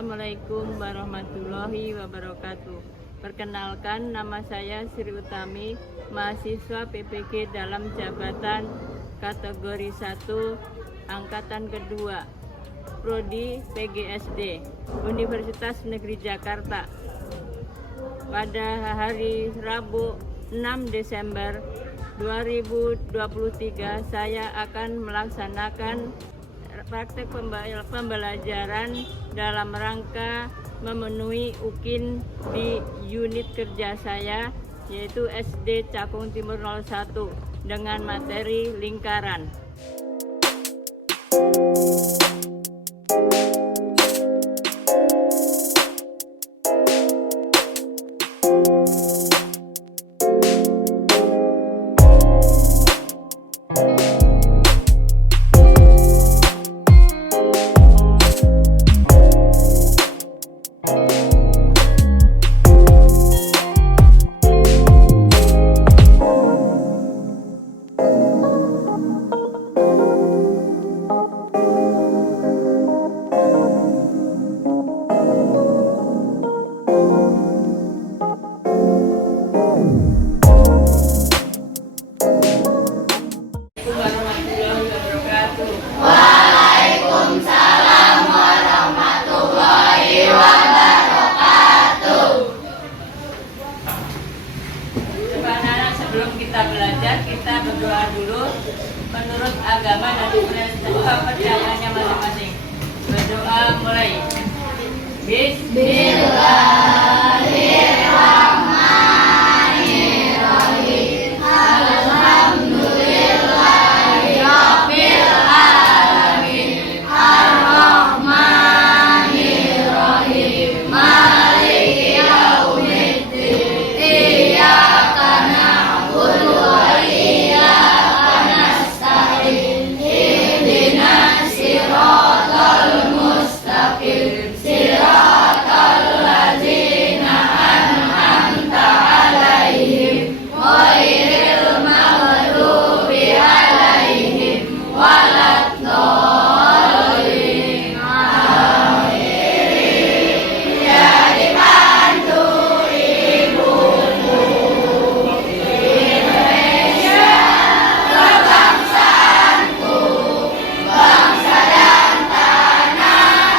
Assalamualaikum warahmatullahi wabarakatuh. Perkenalkan, nama saya Sri Utami, mahasiswa PPG dalam jabatan kategori 1 angkatan kedua, Prodi PGSD, Universitas Negeri Jakarta. Pada hari Rabu 6 Desember 2023 saya akan melaksanakan praktek pembelajaran dalam rangka memenuhi UKIN di unit kerja saya, yaitu SD Cakung Timur 01 dengan materi lingkaran. Waalaikumsalam warahmatullahi wabarakatuh. Sebenarnya sebelum kita belajar, kita berdoa dulu menurut agama dan kepercayaannya masing-masing. Berdoa mulai. Bismillahirrahmanirrahim. Alhamdulillahirabbil alamin. Ar-Rahmanirrahim. Maliki yaumiddin. Iyyaka na'budu wa iyyaka nasta'in. Ihdinas siratal mustaqim. Siratal ladzina an'amta 'alaihim ghairil maghdubi 'alaihim waladdallin. Amin. Ya dibantu ibuku Indonesia kebangsaanku, bangsa dan tanah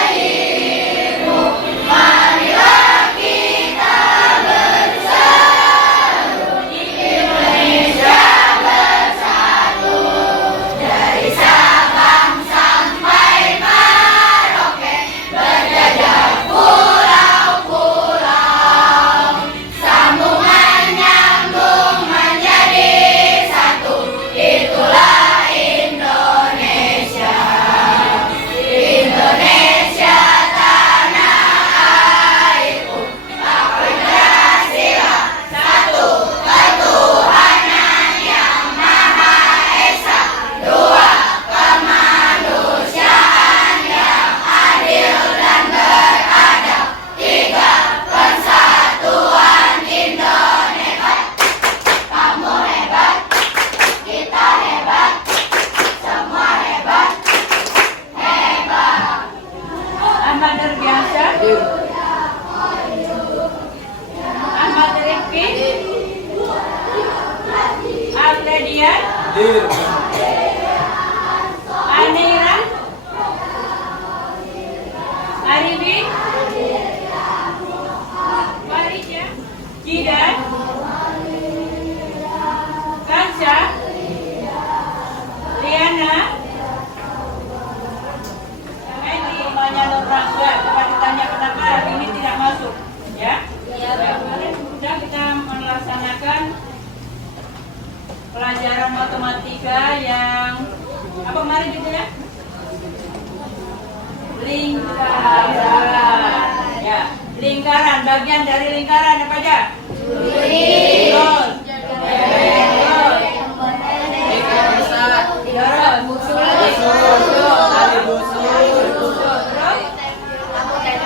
airku. Marilah kita bersatu, Indonesia bersatu. Dari Sabang sampai Merauke, berjajah pulau-pulau. Sambungan nyambung menjadi satu, itulah Indonesia. Indonesia tanah airku, Pancasila satu ketuhanan yang Maha Esa, dua kemanusiaan yang adil dan beradab, tiga persatuan Indonesia. Kamu hebat, kita hebat, semua hebat, hebat. Ahmad Terbiasa, Ahmad Rifki, Arledia, Anira, Aribi, Farija, Jidan, Kansha, Riana, semuanya Nurrangga. Coba ditanya kenapa hari ini tidak masuk, ya? Kemarin sudah kita melaksanakan pelajaran matematika yang apa kemarin gitu ya? Lingkaran. Ya, lingkaran. Bagian dari lingkaran apa aja? Terus.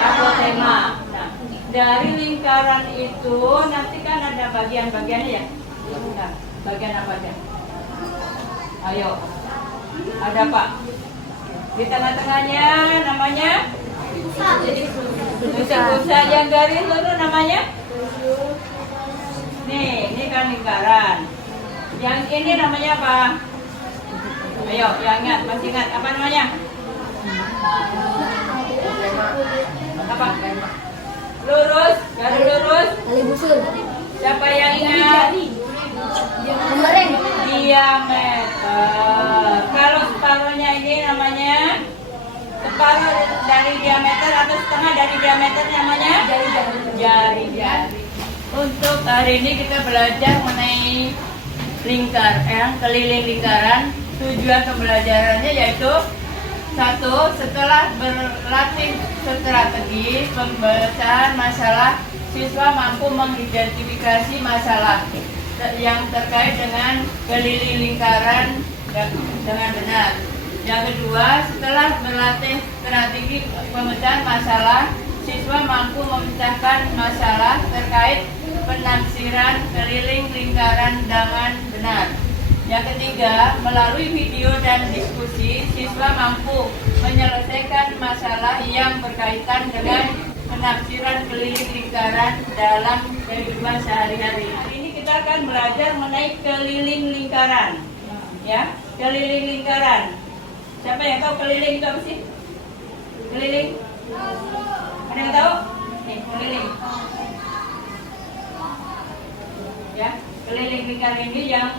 Apotema. Nah, dari lingkaran itu nanti kan ada bagian-bagiannya ya. Nah, bagian apa aja? Ayo. Ada Pak. Di tengah-tengahnya namanya Busa yang garis lurus namanya? Nih, ini kan lingkaran. Yang ini namanya apa? Ayo, yang ingat, masih ingat apa namanya? Apa? Lurus, garis lurus. Tali busur. Siapa yang ingat? Kemarin. Diameter. Kalau separuhnya ini namanya separuh dari diameter atau setengah dari diameter namanya jari. Untuk hari ini kita belajar mengenai keliling lingkaran. Tujuan pembelajarannya yaitu satu, setelah berlatih strategi pembahasan masalah, siswa mampu mengidentifikasi masalah yang terkait dengan keliling lingkaran dengan benar. Yang kedua, setelah berlatih strategi pemecahan masalah, siswa mampu memecahkan masalah terkait penafsiran keliling lingkaran dengan benar. Yang ketiga, melalui video dan diskusi, siswa mampu menyelesaikan masalah yang berkaitan dengan penafsiran keliling lingkaran dalam kehidupan sehari-hari. Hari ini kita akan belajar mengenai keliling lingkaran. Ya, keliling lingkaran. Siapa yang tahu keliling itu apa sih? Keliling? Ada yang tahu? Nih, keliling. Ya, keliling lingkaran ini yang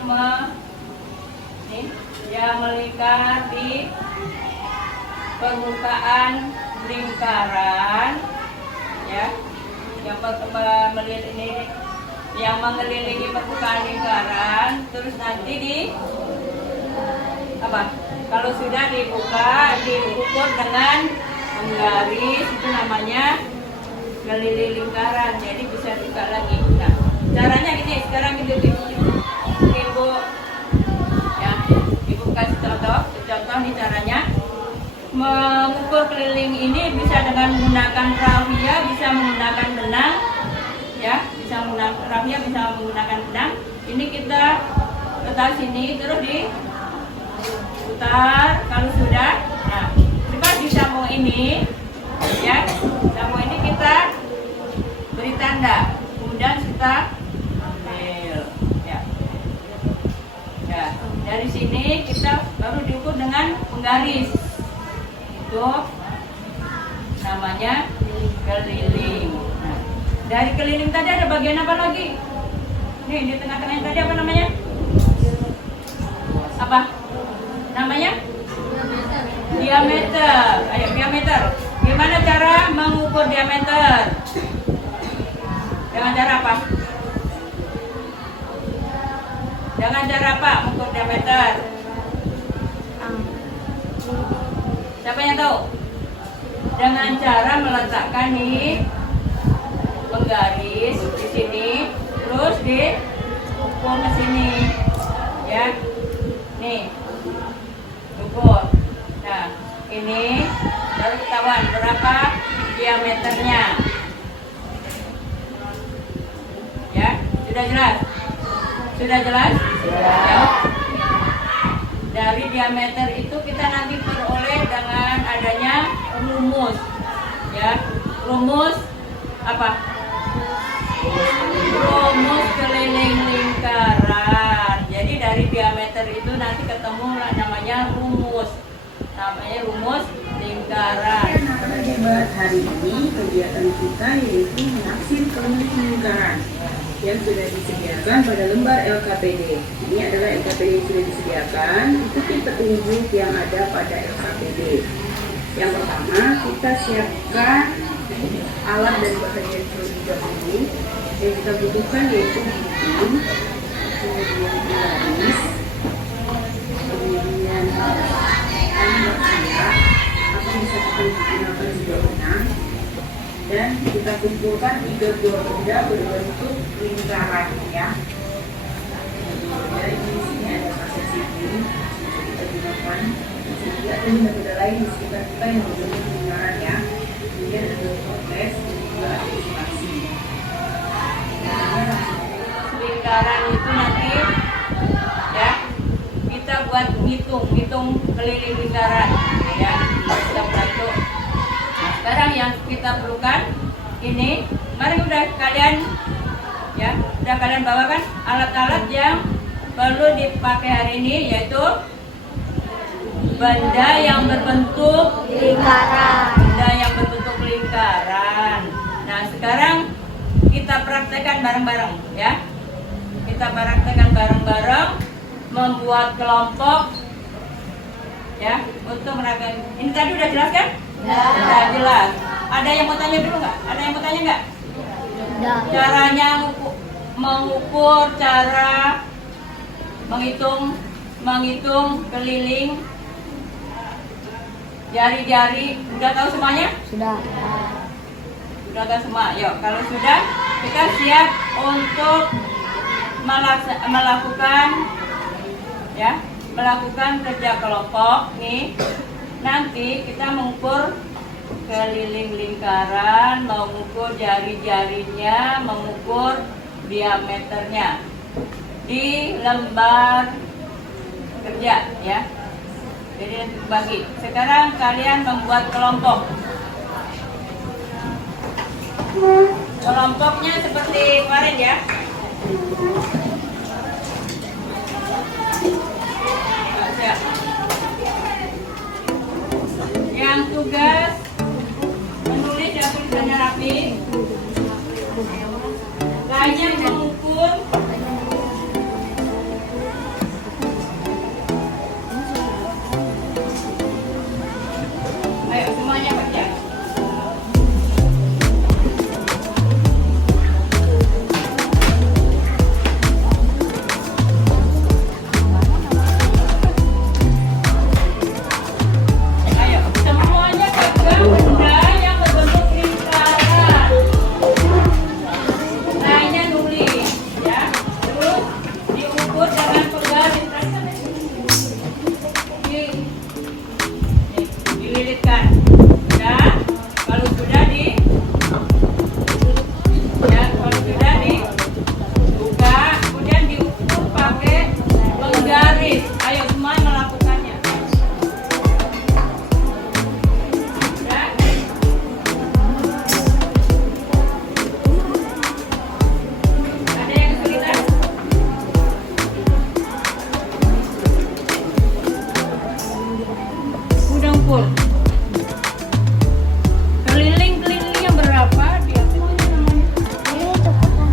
melingkar di permukaan lingkaran, ya, yang mengelilingi permukaan lingkaran, terus nanti di apa? Kalau sudah dibuka, diukur dengan penggaris, itu namanya keliling lingkaran. Jadi bisa buka lagi. Nah, caranya gini, sekarang ibu kasih contoh nih caranya mengukur keliling ini. Bisa dengan menggunakan rafia, bisa menggunakan benang, ya, bisa menggunakan rafia, bisa menggunakan benang. Ini kita letak sini, terus diputar. Kalau sudah, nah, pas di sambung ini, ya, sambung ini kita beri tanda, kemudian kita ambil, ya. Ya, dari sini kita baru diukur dengan penggaris. Itu namanya keliling. Nah, dari keliling tadi ada bagian apa lagi? Nih, di tengah-tengah tadi apa namanya? Apa? Namanya? Diameter. Ayo, diameter. Gimana cara mengukur diameter? Dengan cara apa? Dengan cara apa mengukur diameter? Siapa yang tahu? Dengan cara meletakkan di penggaris di sini, terus diukur ke sini, ya. Nih, ukur. Nah, ini baru ketahuan berapa diameternya. Ya, sudah jelas? Sudah jelas? Ya. Dari diameter itu kita nanti peroleh dengan adanya rumus. Ya, rumus apa? Rumus keliling lingkaran. Jadi dari diameter itu nanti ketemu namanya rumus. Namanya rumus lingkaran. Pada debat hari ini kegiatan kita yaitu menaksir keliling lingkaran yang sudah disediakan pada lembar LKPD. Ini adalah LKPD yang sudah disediakan. Ikuti petunjuk yang ada pada LKPD. Yang pertama, kita siapkan alat dan bahan yang terlebih dahulu. Yang kita butuhkan yaitu gunting, kemudian garis, kemudian atau bisa kita gunakan juga benang, dan kita kumpulkan 3 buah benda berbentuk lingkaran, ya. Jadi di sini ada kaset CD, kita gunakan CD atau benda lain di sekitar kita yang berbentuk lingkaran, ya. Kemudian ada toples, juga ada spasi. Lingkaran itu nanti, ya, kita buat ngitung keliling lingkaran, ya. Kita bantu Sekarang yang kita perlukan ini, mari udah kalian ya, udah kalian bawakan alat-alat yang perlu dipakai hari ini, yaitu benda yang berbentuk Lingkaran. benda yang berbentuk lingkaran. Nah, sekarang kita praktekkan bareng-bareng ya. Kita praktekkan bareng-bareng membuat kelompok ya untuk menerapkan. Ini tadi udah jelas kan? Udah jelas. Ada yang mau tanya dulu nggak? Ada yang mau tanya nggak? Caranya mengukur, cara menghitung keliling jari-jari, udah tahu semuanya? Sudah. Sudah tahu semua. Yuk, kalau sudah, kita siap untuk melakukan kerja kelompok nih. Nanti kita mengukur keliling lingkaran, mengukur jari-jarinya, mengukur diameternya di lembar kerja ya. Jadi nanti bagi. Sekarang kalian membuat kelompok. Kelompoknya seperti kemarin ya. Siap. Yang tugas menulis yang tulisannya rapi. Kalian mengukur ayo semuanya kerja. Ayo semuanya pegang benda yang berbentuk lingkaran. Hanya nulis ya. Terus diukur dengan pegang dililitkan. Dan kalau sudah dibuka, kemudian diukur pakai penggaris. Ayo semua melakukannya. Ya. Ada yang kesulitan? Udah ukur. Keliling-kelilingnya berapa? Dia Ini cukup.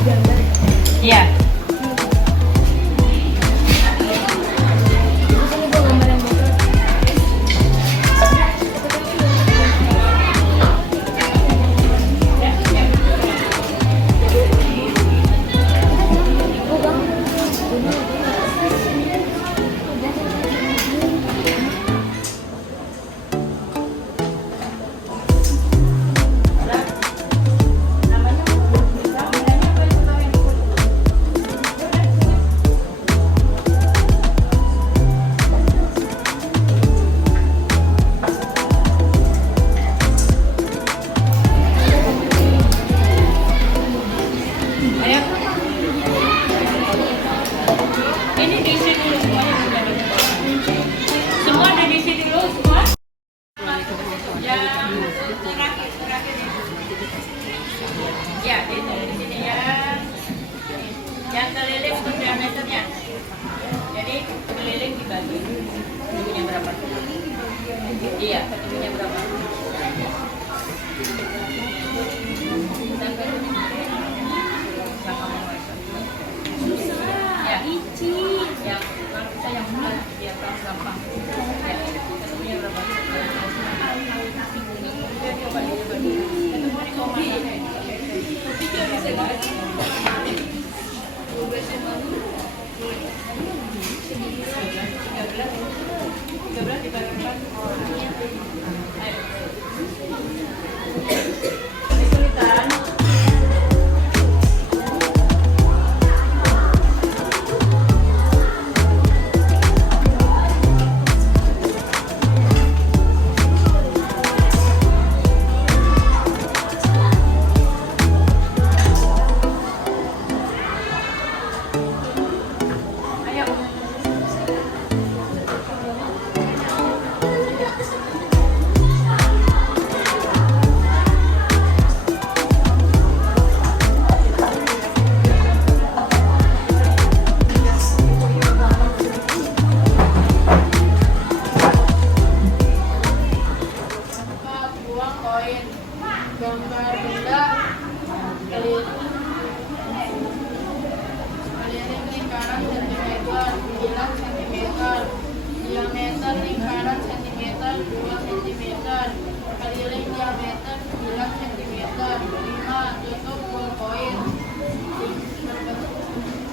Iya. Ayo. Ini diisi dulu semuanya. Semua ada diisi dulu semua. Yang terakhir ini. Ya, ini di sini ya. Yang keliling untuk diameternya. Jadi keliling dibagi. Tingginya berapa? Iya, tingginya berapa? Ya, yang kalau kita yang mudah biar gampang. Ya, ketemunya berapa? Ya, coba dibagi. Ketemu di koma. Tiga belas dibagi 4. Ayo. Kesulitan. Buang koin, gambar benda, keliling lingkaran sentimeter, bilang sentimeter, diameter lingkaran sentimeter, 2 sentimeter, keliling diameter bilang sentimeter, 5 tutup buang koin,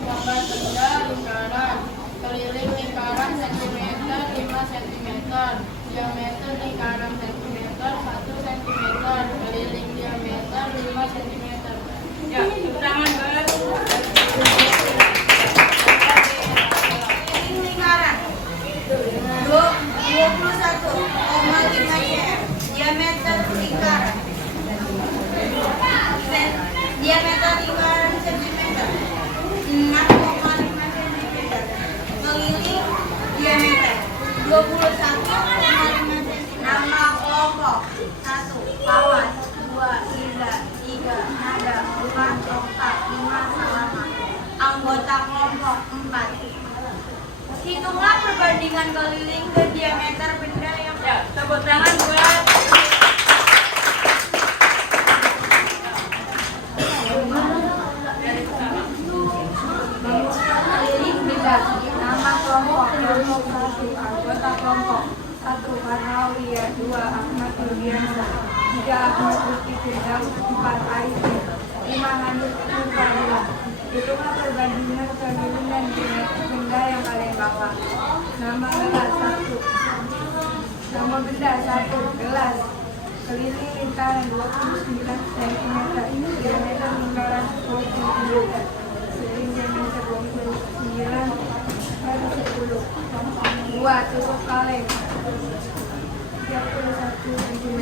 gambar benda lingkaran, keliling lingkaran sentimeter, 5 sentimeter, diameter lingkaran sentimeter, 1 sentimeter, keliling diameter 5 sentimeter. Ya, tepuk tangan, Bos. Keliling lingkaran 21,5 cm. Diameter lingkaran. Diameter lingkaran sentimeter 6,5 cm. Keliling diameter 21,5 cm. Nama kelompok 1 kawan, 2 Liza, 3 Nada, 4 Okta, 5 Salama. Anggota kelompok 4. Hitunglah perbandingan keliling ke diameter benda yang Ya, tepuk tangan buat dari pertama. keliling dibagi. Nama kelompok 1 anggota kelompok 1 Farhawiyah, 2 Ahmad Nurdiansa, 3 Ahmad Lutfi Firdaus, 4 Aisyah, 5 Hanif Nurfadila. Hitunglah perbandingan keliling dan diameter benda yang kalian bawa. Nama gelas 1. Nama benda 1 gelas. Keliling lingkaran 29 cm. Diameter lingkaran 10 cm. Keliling diameter 29 per 10. 2 tutup kaleng 31 cm.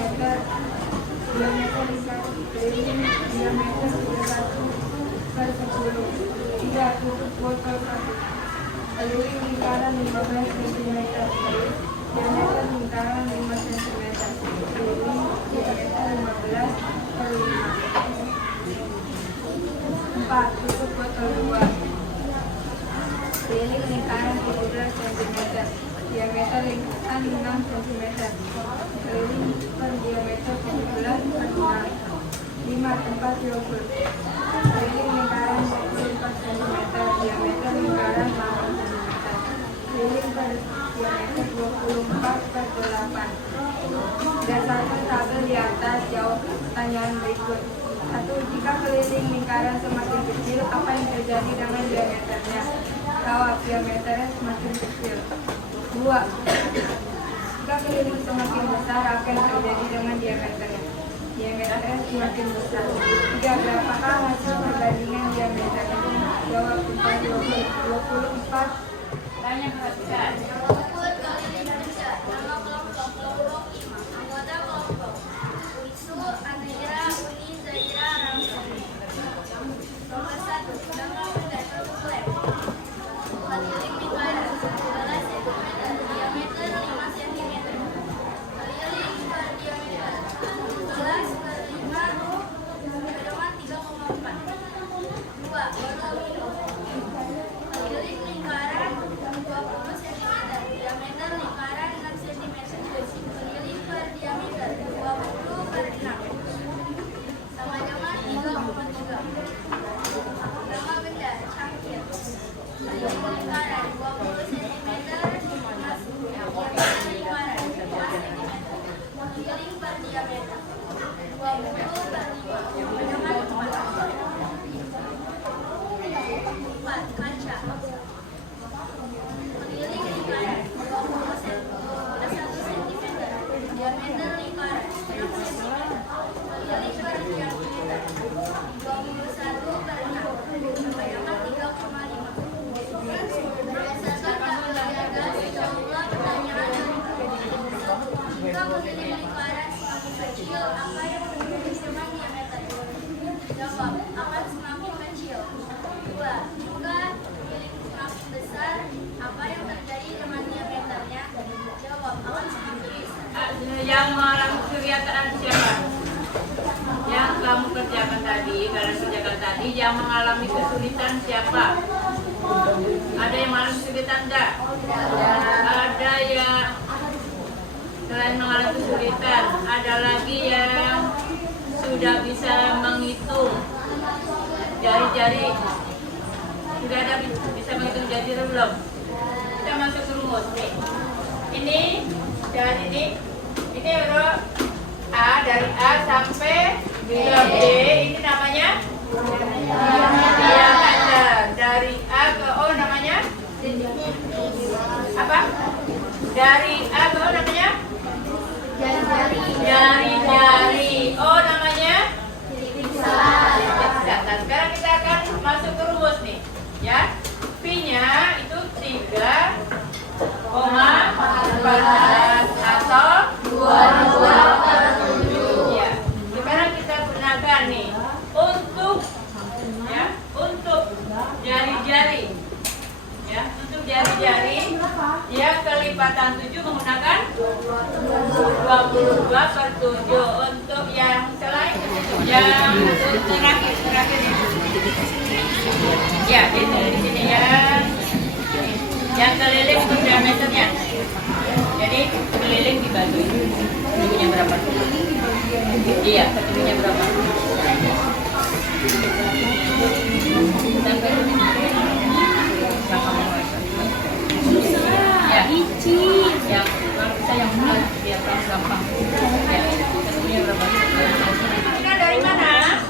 Diameter lingkaran keliling diameter 31 per 10. 3 tutup botol 1. Keliling lingkaran 15 cm. Diameter lingkaran 5 cm. Keliling diameter 15 per 5. 4 tutup botol 2. Keliling lingkaran 17 cm. Diameter lingkaran 6 cm. Keliling per diameter 17 per 5. 5 tempat yogurt. Keliling lingkaran keliling lingkaran semakin kecil, apa yang terjadi dengan diameternya? Jawab, diameternya semakin kecil. 2. Jika keliling semakin besar, apa yang terjadi dengan diameternya? Diameternya semakin besar. 3. Berapakah hasil perbandingan diameternya? Jawab, 24. Tanya perhatikan. Yang mengalami kegiatan siapa? Yang kamu kerjakan tadi, kalian kerjakan tadi, yang mengalami kesulitan siapa? Ada yang mengalami kesulitan enggak? Ada yang selain mengalami kesulitan, ada lagi yang sudah bisa menghitung jari-jari. Sudah ada bisa menghitung jari belum? Kita masuk ke rumus nih. Ini dari ini huruf A, dari A sampai ke B, ini namanya diameter. Dari A ke O namanya apa? Dari A ke O namanya jari-jari. O namanya nah, sekarang kita akan masuk ke rumus nih, ya. P-nya itu 3,14 atau 22/7. Ya. Sekarang kita gunakan nih untuk jari-jari. Ya, untuk jari-jari dia kelipatan 7 menggunakan 22/7. Untuk yang selain yang terakhir ya, itu di sini ya. Yang keliling untuk diameternya. Jadi keliling dibagi. Ininya berapa? Iya, ininya berapa? Ya, yang bisa yang benar biar gampang. Ya, ininya berapa? Ini dari mana?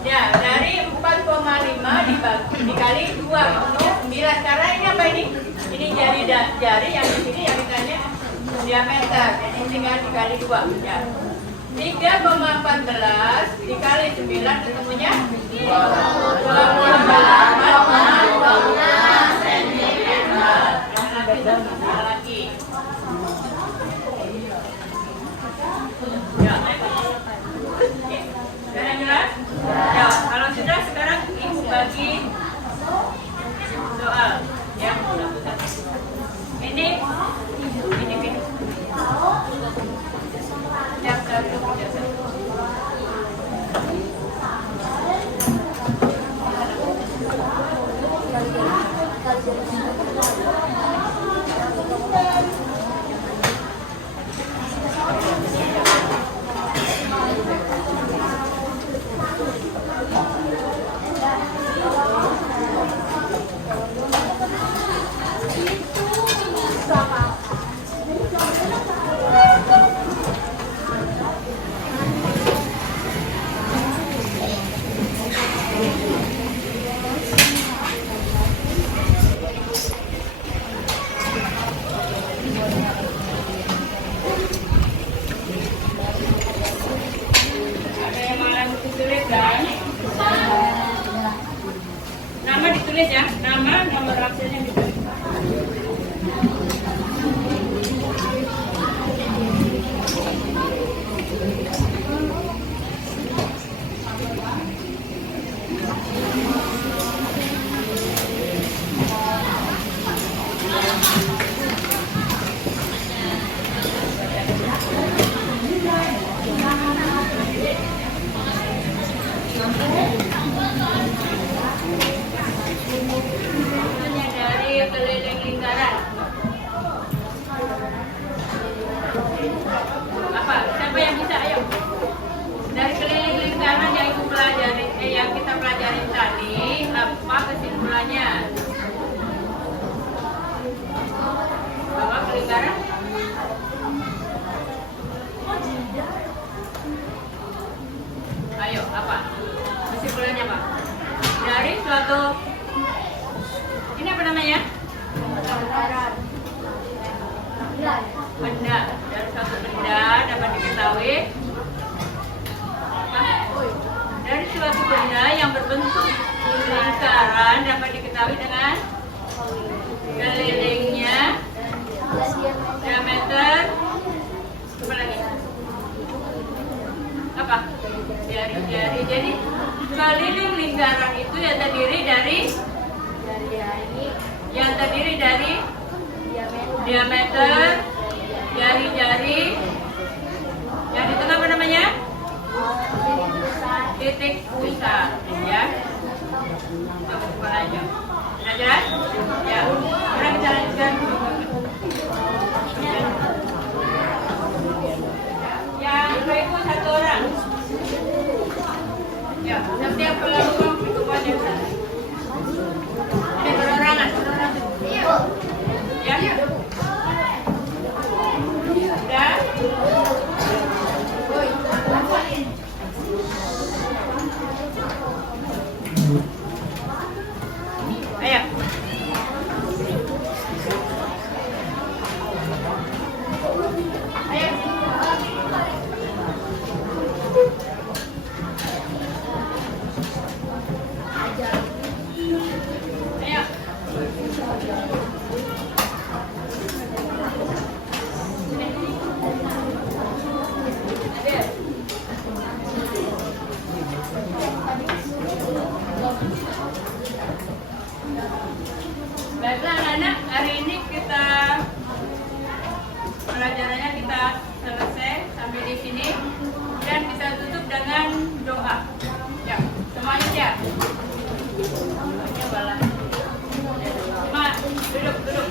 Ya, dari 4,5 dikali 2 maksudnya 9. Karena ini apa ini? Ini jari yang di sini yang ditanya diameter. Jadi tinggal dikali 2 ya. 3,14 dikali 9 ketemunya 28,12 cm. Lagi. Ya. Sekarang jelas? Ya, kalau sudah sekarang ibu bagi soal ya. Ini yang satu. Ada yang mau ditulis kan? Nama ditulis ya, nama, nomor absennya ditulis. Dari keliling lingkaran. Apa? Siapa yang bisa? Ayo. Dari keliling lingkaran yang ibu pelajari, yang kita pelajari tadi, apa kesimpulannya? Bahwa kelingkaran. Ayo, apa? Kesimpulannya apa? Dari suatu ini apa namanya? Benda. Dari suatu benda dapat diketahui apa? Dari suatu benda yang berbentuk lingkaran dapat diketahui dengan kelilingnya, diameter, apa lagi? Apa? Jari-jari. Jadi keliling lingkaran itu yang terdiri dari diameter, jari-jari, yang di tengah apa namanya? Titik pusat, ya. Coba aja. Sudah jelas? Ya. Sekarang kita lanjutkan. Yang berikut satu orang. Ya, setiap keluar itu banyak. Ini berorangan. Ya. Sudah. Ayo. Baiklah anak-anak, hari ini kita pelajarannya kita selesai sampai di sini dan kita tutup dengan doa. Ya, semuanya siap. Semuanya balas. Duduk.